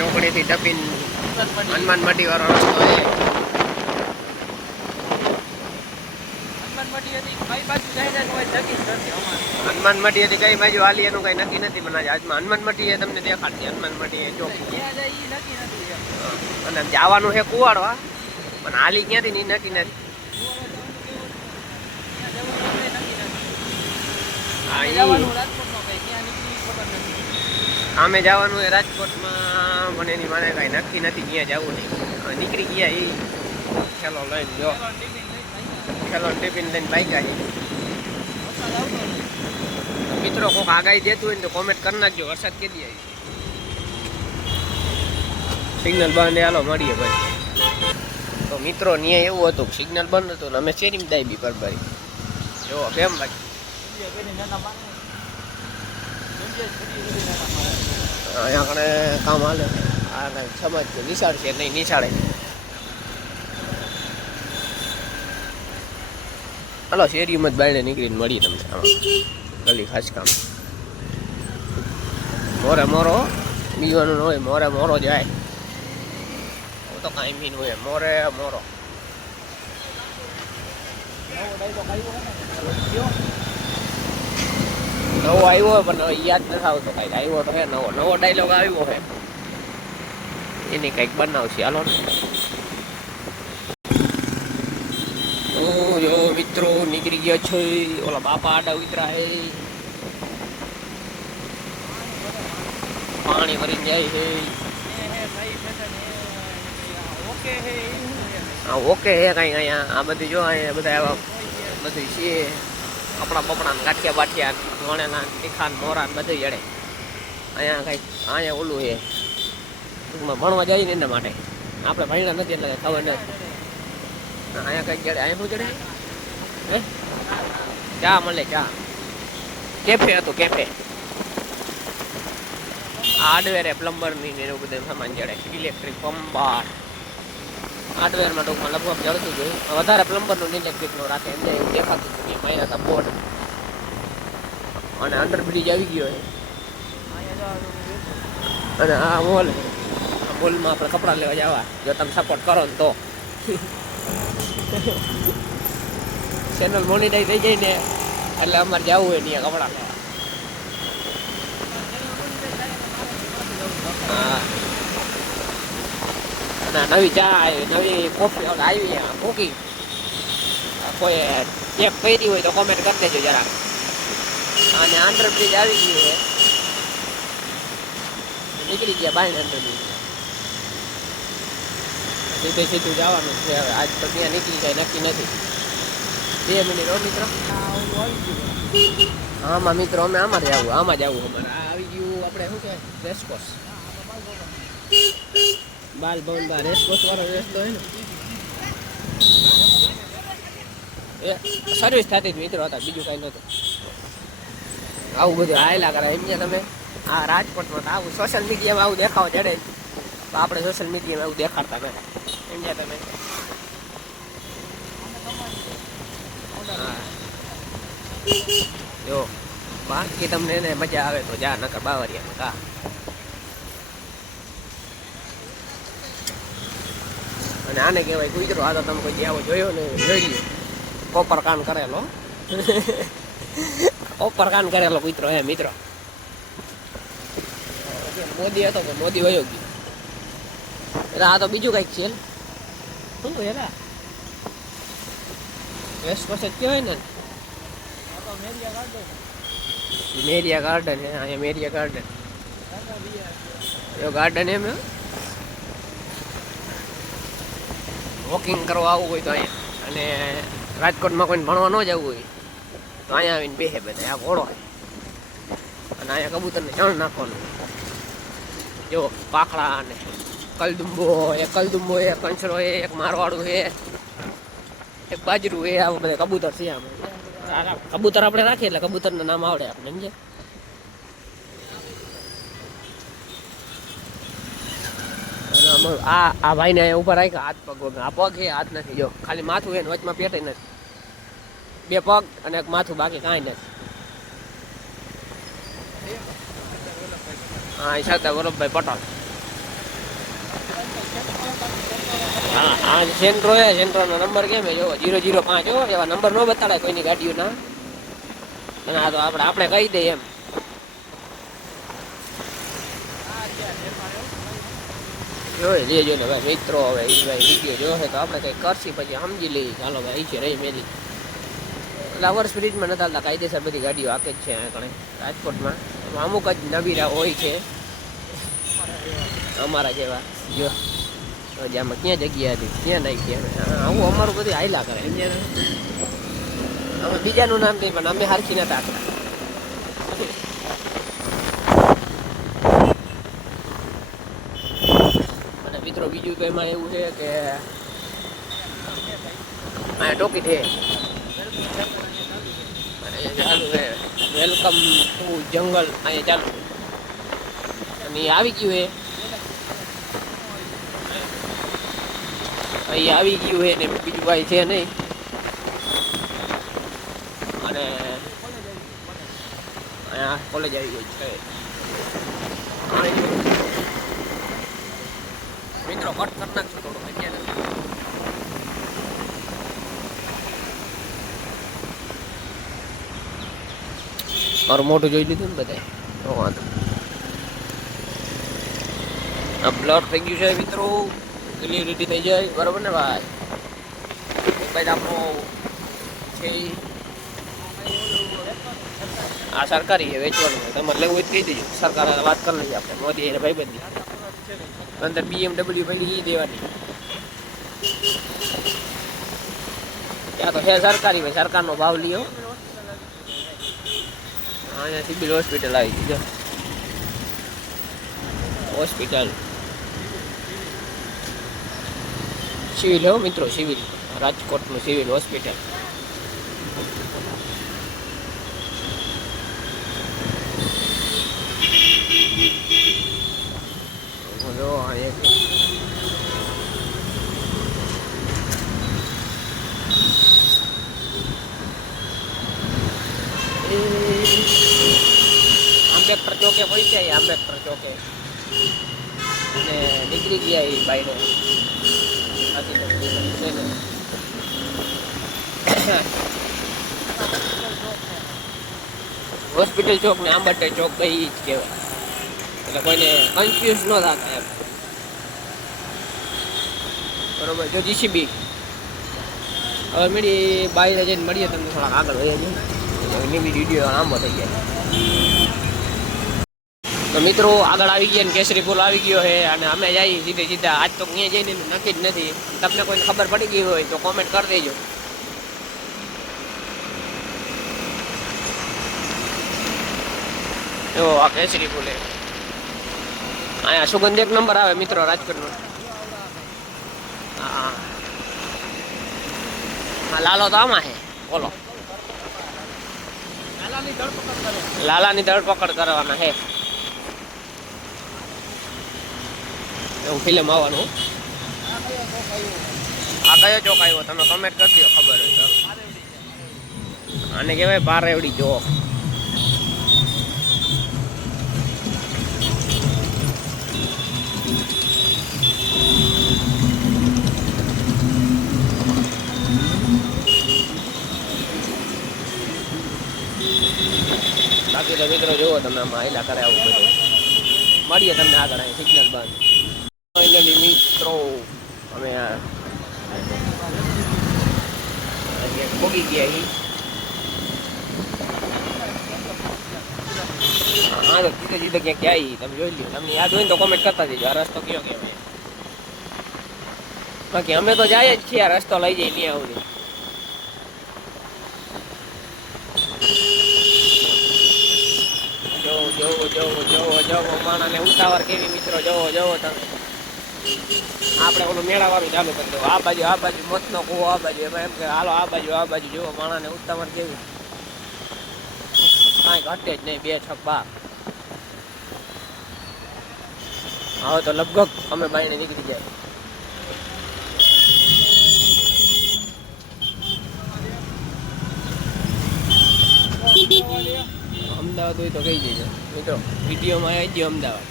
ચોકડીથી ટપીન હનુમાન મઢી વાળો રસ્તો છે. હનુમાન મઢી હતી કઈ બાજુ હાલી એનું કઈ નક્કી નથી બનાવે. આજમાં હનુમાન મઢી તમને દેખાડતી. હનુમાન મઢી ચોકી અને જવાનું છે કુવાડવા, પણ હાલી ક્યાંથી ની નક્કી નથી. આમે જવાનું હોય રાજકોટમાં, પણ એની મને કઈ નક્કી નથી ક્યાં જવું નહીં. નીકળી ગયા એ ખેલો લઈને જો ખેલો ટિફિન લઈને બાઈકા છે. મિત્રો કોઈક આગાહી દેતું હોય ને તો કોમેન્ટ કરી નાખજો. વરસાદ કેદી આવી સિગ્નલ બંધ હાલો મળીએ ભાઈ. તો મિત્રો ન્યાય એવું હતું કે સિગ્નલ બંધ હતું ને અમે શેરીમાં દાઈ પર ભાઈ જો કેમ ભાઈ અહીંયા કણે કામ હાલે. આ સમાજ નિશાળ છે નહીં નિશાળે. હાલો શેરીમાં જ બાયણે નીકળીને મળીએ તમને આમાં ગલી ખાસ કામ. મોરે મોરો બીજવાનું ન હોય, મોરે મોરો જાય તો કાંઈ મીન હોય. મોરે મોરો નવો આવ્યો હોય પણ યાદ નથી આવતો. કાંઈક આવ્યો તો હે નવો નવો ડાયલોગ આવ્યો હે એની કંઈક બનાવશે. હાલો જો મિત્રો નીકળી ગયા છે. ઓલા બાપા આડા ઉતરા હે, પાણી ભરીને જાય છે. હા ઓકે હે કાંઈ અહીંયા આ બધું જો અહીંયા બધા આવા બધું છે. કપડા બપડા ને ગાંઠિયા બાઠિયા વણેલા તીખા મોરા ને બધું જડે અહીંયા. કાંઈક અહીંયા ઓલું છે ટૂંકમાં ભણવા જાય ને એના માટે. આપણે ભણ્યા નથી એટલે ખબર નથી. અહીંયા કંઈક જડે. અહીંયા શું જડે હે? ચા મળે ચા. કેફે હતું કેફે. હાર્ડવેર પ્લમ્બરની ને એવું બધું સામાન જડે. ઇલેક્ટ્રિક પંપાર હાર્ડવેરમાં ટૂંકમાં લગભગ જડતું જ હોય. વધારે પ્લમ્બરનું ઇલેક્ટ્રિકનું રાખે એમને એવું દેખાતું હતું કે અહીંયા હતા બોર્ડ. અને અંડરબ્રિજ આવી ગયો છે. અને આ મોલ, આ મોલમાં આપણે કપડાં લેવા જવા જો તમે સપોર્ટ કરો ને તો. ચેનલ મોનિટાઈઝ થઈ જાય ને એટલે અમારે જવું હોય ને કપડાં લેવા. હા અને નવી ચા આવી, નવી કોફી આવી કુકિંગ. કોઈ ચેક કરી હોય તો કોમેન્ટ કરી દેજો જરા. અને આંધ્રપ્રદેશ આવી ગયું છે. નીકળી ગયા બાય આંધ્રપ્રદેશ. સીધે સીધું જવાનું છે હવે. આજ તો ત્યાં નીકળી જાય નક્કી નથી. 2 મિનિટ હો મિત્રો. આમાં મિત્રો અમે આમાં જ આવું અમારે. આ આવી ગયું આપણે શું કહેવાય રેસકોર્સ. બાલ ભવન બા રેસકોર્સ વાળો રસ્તો હોય ને એ સર્વિસ થતી જ મિત્રો હતા, બીજું કાંઈ નહોતું. આવું બધું હાયલા કરે એમ તમે. આ રાજકોટમાં તો આવું સોશિયલ મીડિયામાં આવું દેખાવ જડે તો આપણે સોશિયલ મીડિયામાં આવું દેખાડતા બેઠા સમજ્યા તમે. જો બાકી તમને એને મજા આવે તો જા, નકર બાવરિયામાં કા. અને આને કહેવાય કુતરો. આ તો તમે કોઈ જ્યાં જોયો ને જોઈ લ્યો. કોપર કાન કરેલો કોપર કાન કરેલો કુતરો હે મિત્રો. મોદી હતો કે મોદી વયો ગયો એટલે આ તો બીજું કંઈક છે. શું હેરા વેસ્ટ કોસ્ટ જ કહેવાય ને. મેરિયા ગાર્ડન હે અહીંયા. મેરિયા ગાર્ડન ગાર્ડન એમ વોકિંગ કરવા આવવું હોય તો અહીંયા. અને રાજકોટમાં કોઈને ભણવા ન જવું હોય તો અહીંયા આવીને બેસે બધા. આ ઘોડો અને અહીંયા કબૂતરને ચણ નાખવાનું. જો પાખડા અને કલદુંબો, એક કલદુંબો, એક કંચરો, એક મારવાડું છે, એક બાજરું એ. આવું બધા કબૂતર છે આમ. કબૂતર આપણે રાખીએ એટલે કબૂતરનું નામ આવડે આપણે સમજે. આ ભાઈને અહીંયા ઉપર રાખ્યા હાથ પગ. આ પગ છે હાથ નથી. જો ખાલી માથું એને વચમાં પેટે નથી. 2 પગ અને એક માથું, બાકી કાંઈ નથી. હા સરદાર વલ્લભભાઈ પટેલ. હા આ સેન્ટ્રો હે, સેન્ટ્રોનો નંબર કેમ હે જો 005 હો, એવા નંબર ન બતાડાય કોઈની ગાડીઓના. અને આ તો આપણે કહી દઈએ એમ. જોઈ લેજો ને ભાઈ મિત્રો, હવે એ ભાઈ વિડીયો જોશે તો આપણે કંઈક કરશી પછી સમજી લઈએ. ચાલો ભાઈ છે રહી મેલી એટલે ઓવર સ્પીડમાં નથી હાલતા, કાયદેસર બધી ગાડીઓ આકે જ છે ઘણે રાજકોટમાં. અમુક જ નબીરા હોય છે અમારા જેવા. જો આમાં ક્યાં જગ્યા હતી ક્યાં નાખી અમે, આવું અમારું બધું હાયલા કરે. અમે બીજાનું નામ કઈ પણ અમે હારખી નતા આપતા. અને મિત્રો બીજું તો એમાં એવું છે કે અહીંયા ટોકી છે ચાલુ છે, વેલકમ ટુ જંગલ અહીંયા ચાલુ. અને આવી ગયું હે, અહીં આવી ગયું હે ને બીજું કાંઈ છે નહીં. અને અહીંયા કોલેજ આવી ગઈ છે મિત્રો. કટ કરી નાખશું થોડું અત્યારે. મારું મોઢું જોઈ લીધું ને બધાય, વાંધો. આ બ્લડ થઈ ગયું છે મિત્રો, ક્લિયરિટી થઈ જાય બરાબર ને ભાઈ. મોબાઈલ આપણો છે આ સરકારી છે, વેચવાનું તમારે લેવું હોય તો કહી દેજો. સરકાર વાત કરી લઈએ આપણે, મોદી એને ભાઈ બધી અંદર BMW પડી એ દેવાની. ત્યાં તો છે સરકારી ભાઈ, સરકારનો ભાવ લ્યો. અહીંયા સિવિલ હોસ્પિટલ આવી ગઈ, હોસ્પિટલ સિવિલ હો મિત્રો, સિવિલ રાજકોટનું સિવિલ હોસ્પિટલ. જો આંબેડકર ચોકે પહોંચ્યા, આંબેડકર ચોકે અને નીકળી ગયા એ બાઈને. હોસ્પિટલ ચોક ને આંબેડકર ચોક કઈ જ કહેવાય, એટલે કોઈને કન્ફ્યુઝ ન થતા એમ. બરોબર. જો જીસીબી હવે મળી બાઈને જઈને મળીએ તમને થોડાક આગળ વહી જઈએ, એની બી વિડીયો લાંબો થઈ જાય. તો મિત્રો આગળ આવી ગયા ને કેસરી પુલ આવી ગયો છે, અને અમે જઈએ સીધે સીધા. આજ તો ક્યાં જઈને નક્કી જ નથી. તમને કોઈને ખબર પડી ગઈ હોય તો કોમેન્ટ કરી દેજો. જો આ કેસરી પુલ અહીંયા સુગંધ એક નંબર આવે મિત્રો રાજકોટનો. હા લાલો તો આમાં છે, બોલો લાલાની ધરપકડ કરવાના છે એવું ફિલ્મ આવવાનું. આ કયો ચોક આવ્યો તમે કમેન્ટ કરજો ખબર હોય તો. આને કહેવાય બારેવડી ચોક. બાકી તો મિત્રો જુઓ તમે આમાં હાઈલા કરે આવું બધું. મળીએ તમને આગળ અહીં સિગ્નલ બંધ. ફાઇનલી મિત્રો અમે ભોગી ગયા અહીં. હા તો સીધે સીધે ક્યાંક ક્યાંય તમે જોઈ લો. તમને યાદ હોય ને તો કોમેન્ટ કરતા દેજો આ રસ્તો કયો કહેવાય. બાકી અમે તો જાય જ છીએ, આ રસ્તો લઈ જઈએ ત્યાં સુધી. જોવો જોવો જોવો જોવો માણાને ઉતાવળ કેવી મિત્રો, જોવો જોવો તમે. આપણે ઓલું મેળાવાનું ચાલુ કરી દો. આ બાજુ મોતનો કૂવો, આ બાજુ એમાં એમ કે હાલો આ બાજુ જોવો માણાને ઉતાવળ કેવી. કાંઈ ઘટે જ નહીં, 2 6 12. હવે તો લગભગ અમે બાઈને નીકળી જાય. અમદાવાદ હોય તો કહી દેજો મિત્રો, વિડીયોમાં આવી ગયો અમદાવાદ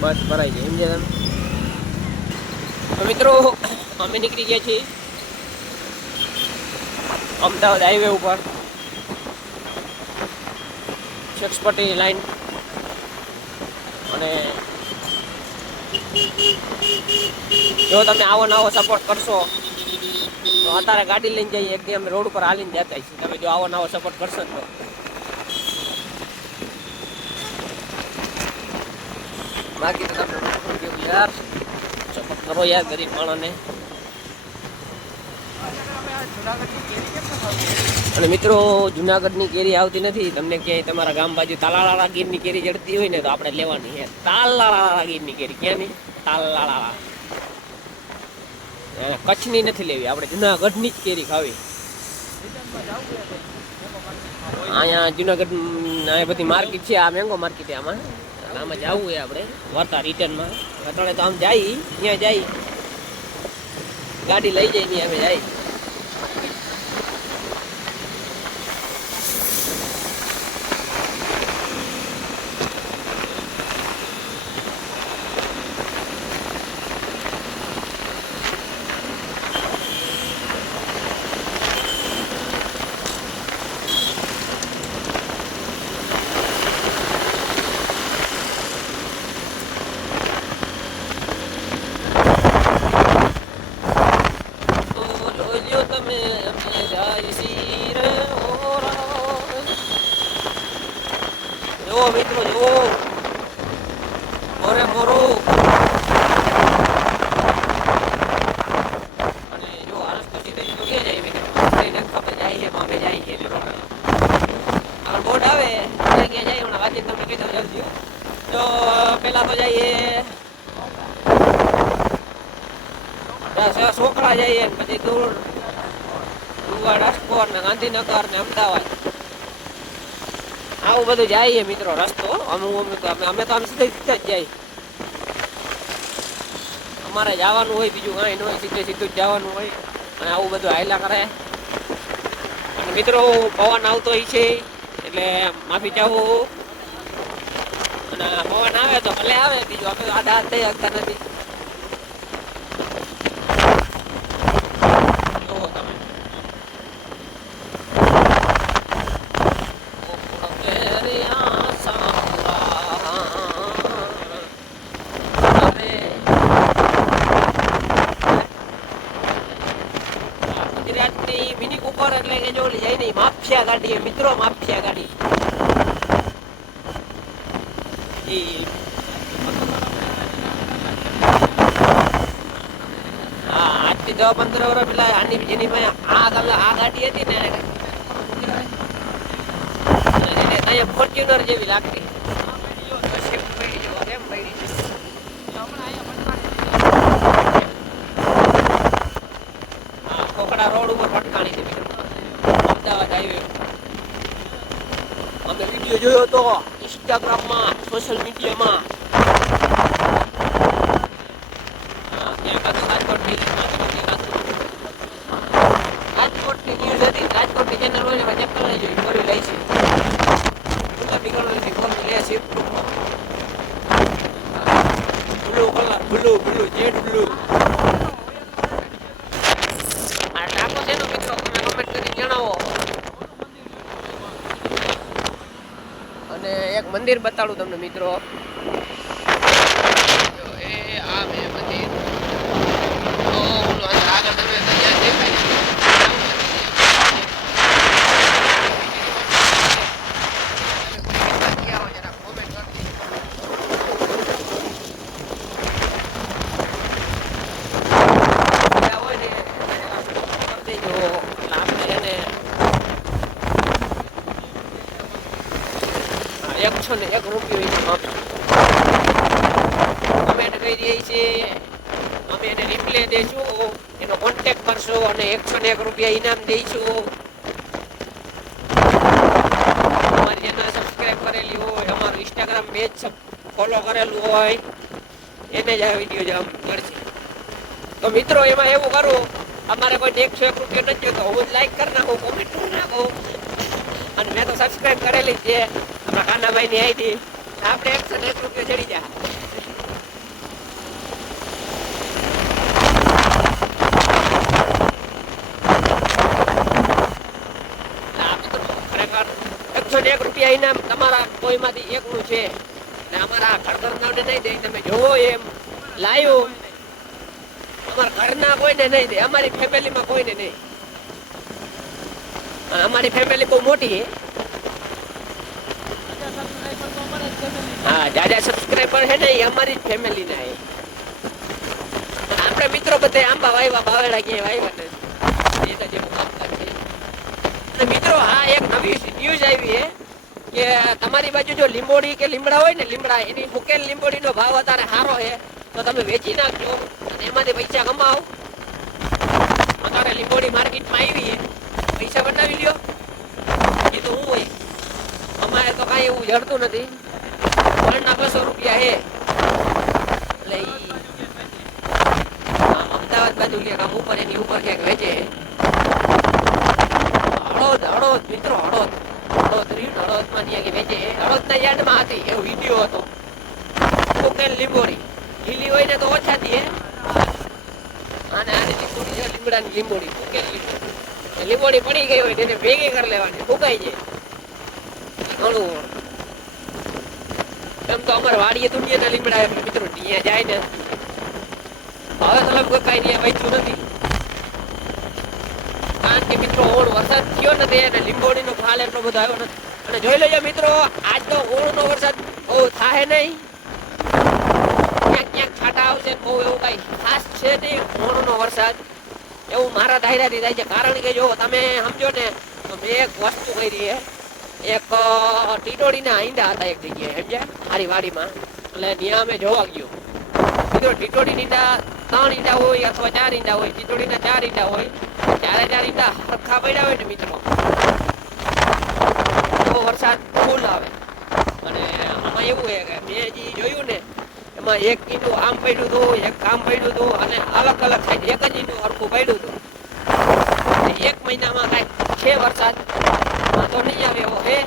બસ ભરાઈ જાય. સમજ્યા તમે? તો મિત્રો અમે નીકળી ગયા છીએ અમદાવાદ હાઈવે ઉપર, શેક્ષપટ્ટી લાઈન. અને જો તમે આવો નવો સપોર્ટ કરશો તો અત્યારે ગાડી લઈને જઈએ, એક દી અમે રોડ ઉપર હાલીને જતા છીએ. તમે જો આવો નવો સપોર્ટ કરશો તો બાકી તો તમે યાર સપોર્ટ કરો યાર, ગરીબ માણસને. અને મિત્રો જુનાગઢની કેરી આવતી નથી. તમને ક્યાંય તમારા ગામ બાજુ તાલાળા ગીરની કેરી જડતી હોય ને તો આપણે લેવાની છે. તાલાળા ગીરની કેરી ક્યાંની? તાલાળા. કચ્છની નથી લેવી, આપણે જુનાગઢની જ કેરી ખાવી. અહીંયા જુનાગઢ બધી માર્કેટ છે, આ મેંગો માર્કેટ છે. આમાં જવું હોય આપણે વર્તા રિટર્નમાં. અત્યારે તો આમ જાય ત્યાં જાય, ગાડી લઈ જાય ત્યાં અમે જાય. જો મિત્રો જો મોરે મોરો. અને જો આ રસ્તો સીધે સીધો ક્યાં જાય મિત્રો? ખબર જાય છે, માપે જાય છે. આ બોર્ડ આવે ક્યાં જાય હમણાં વાતચીત તમને કીધું જલ્દી. તો પેલા તો જઈએ છોકરા જઈએ, પછી દૂર રાજકોટ ને ગાંધીનગર ને અમદાવાદ આવું બધું જાય મિત્રો રસ્તો. અમે તો આમ સીધે સીધા જ જાય. અમારે જવાનું હોય, બીજું કાંઈ ન હોય, સીધે સીધું જ જવાનું હોય. અને આવું બધું હાયલા કરે. અને મિત્રો પવન આવતો હોય છે એટલે માફી ચાહું. અને પવન આવે તો ભલે આવે, બીજું આપણે આડા હાથ થઈ શકતા નથી. મિની કુપર એટલે કે જો જાય નહીં, માફિયા ગાડી મિત્રો, માફિયા ગાડી. હા, આજથી 10-15 વર્ષ પેલા આની જેની આ ગાડી હતી ને એને ફોર્ચ્યુનર જેવી લાગતી. ખોખડા રોડ ઉપર ફટકાણી છે મિત્રો, અમદાવાદ હાઈવે. અમે વિડીયો જોયો તો ઇન્સ્ટાગ્રામમાં, સોશિયલ મીડિયામાં. રાજકોટની ન્યૂઝ હતી, રાજકોટની ચેનલ હોય ને ચેક કરી લેજો, કરી લઈ છે. Blue colour, blue jade blue. અને એક મંદિર બતાડું તમને મિત્રો. આ બે મંદિર આગળ તમે દેખાય. ₹101 કમેન્ટ કરી દઈએ છીએ, અમે એને રિપ્લે દઈશું, એનો કોન્ટેક્ટ કરશો અને ₹101 ઇનામ દઈશું. અમારી ચેનલ સબસ્ક્રાઇબ કરેલી હોય, અમારું ઇન્સ્ટાગ્રામ પેજ ફોલો કરેલું હોય એને જ આ વિડીયો મળશે. તો મિત્રો એમાં એવું કરું, અમારે કોઈ ₹101 નથી જોતો, હું લાઈક કરી નાખું, કોમેન્ટ કરી નાખું. અને મેં તો સબસ્ક્રાઇબ કરેલી છે આપણા કાનાભાઈની આઈડી. આપણે ₹101 ચડી જાય. એમ તમારા કોઈમાંથી એકનું છે ને અમારા ઘરના નહીં દે, તમે જોવો એમ લાયો અમારા ઘરના કોઈને નહીં દે, અમારી ફેમિલીમાં કોઈને નહીં. અમારી ફેમિલી બહુ મોટી છે. હા, જાજા સબસ્ક્રાઈબર છે ને એ અમારી જ ફેમિલી ના છે. આપણે મિત્રો બધા આંબા વાવ્યા, બાવેડા ક્યાંય વાવ્યા નથી. એ તો જેવું કામકાજ છે. અને મિત્રો, હા, એક નવી ન્યૂઝ આવી છે કે તમારી બાજુ જો લીંબોડી કે લીમડા હોય ને, લીમડા એની મુકેલ લીંબોડીનો ભાવ અત્યારે સારો છે, તો તમે વેચી નાખજો અને એમાંથી પૈસા કમાવો. અત્યારે લીંબોડી માર્કેટમાં આવી છે, પૈસા બનાવી લ્યો. એ તો હું હોય, અમારે તો કાંઈ એવું જડતું નથી. ના 200 રૂપિયા છે એટલે અમદાવાદ બાજુ લે કામ ઉપર એની ઉપર ક્યાંક વેચે. હળોદ મિત્રો, હળોદમાં ત્યાં વેચે. હળોદના યાર્ડમાં હતી, એવો વિડીયો હતો. મુકેલ લીંબોડી લીલી હોય ને તો ઓછા દે, અને આની લીંબોડી છે લીમડાની લીંબોડી, મુકેલ લીંબોડી. લીંબોડી પડી ગઈ હોય તેને ભેગી કરી લેવાની, ફૂકાઈ જાય ઘણું. એમ તો અમારે વાડીએ દુનિયાના લીમડા મિત્રો ત્યાં જાય ને. હવે તો લગભગ કઈ ત્યાં વેચ્યું નથી, કારણ કે મિત્રો ઓળ વરસાદ થયો નથી અને લીંબોડીનો ફાલ એટલો બધો આવ્યો નથી. અને જોઈ લેજો મિત્રો, આજ તો ઓળનો વરસાદ બહુ થાય નહીં, ક્યાંક છાંટા આવશે, બહુ એવું કઈ ખાસ છે નહીં ઓળનો વરસાદ, એવું મારા દાયરાથી થાય છે. કારણ કે જો તમે સમજો ને તો મેં એક વસ્તુ કરી છે, એક ટીટોડીના આંડા હતા એક જગ્યાએ, સમજ્યા, મારી વાડીમાં. એટલે ત્યાં અમે જોવા ગયો મિત્રો, ટીટોડી ઈંડા 3 ઈંડા હોય અથવા 4 ઈંડા હોય, ટીટોડીના 4 ઈંડા હોય, 4 ઈંડા સરખા પડ્યા હોય ને મિત્રો તો વરસાદ ફૂલ આવે. અને આમાં એવું છે કે મેં જે જોયું ને એમાં એક ઈંડું આમ પડ્યું હતું, એક આમ પડ્યું હતું, અને અલગ અલગ સાઈડ એક જ ઈંડું હરખું પડ્યું હતું. 1 મહિનામાં કાંઈક છે વરસાદ, તો નહીં આવે એવો હે.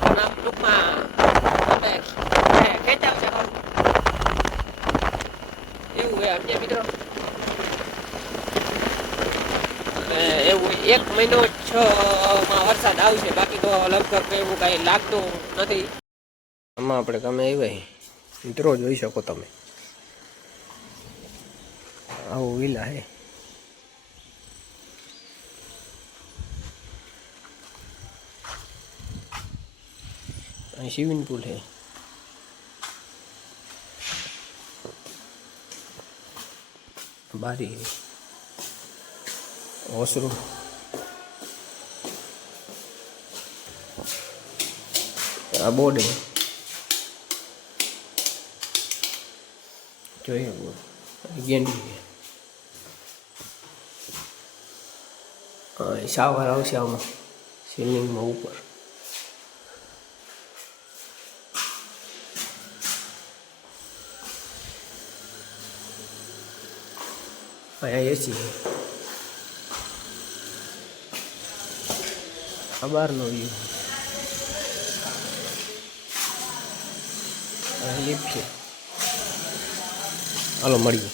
પણ આમ ટૂંકમાં ખેંચાવશે એવું હે, સમજે મિત્રો. એવું 1 મહિનો 6 વરસાદ આવશે, બાકી તો લગભગ એવું કઈ લાગતું નથી. આમાં આપણે ગમે આવ્યા મિત્રો, જોઈ શકો તમે, આવું વિલા હે. स्विमिंग पूल है, बारी है, वॉशरूम, आ बोर्ड है, जो है वो गेंडी है. शावर आवशे आमां सीलिंग में ऊपर. અહીંયા એસી છે. આ બહારનો વ્યૂ, લિફ્ટ છે. હાલો મળીએ.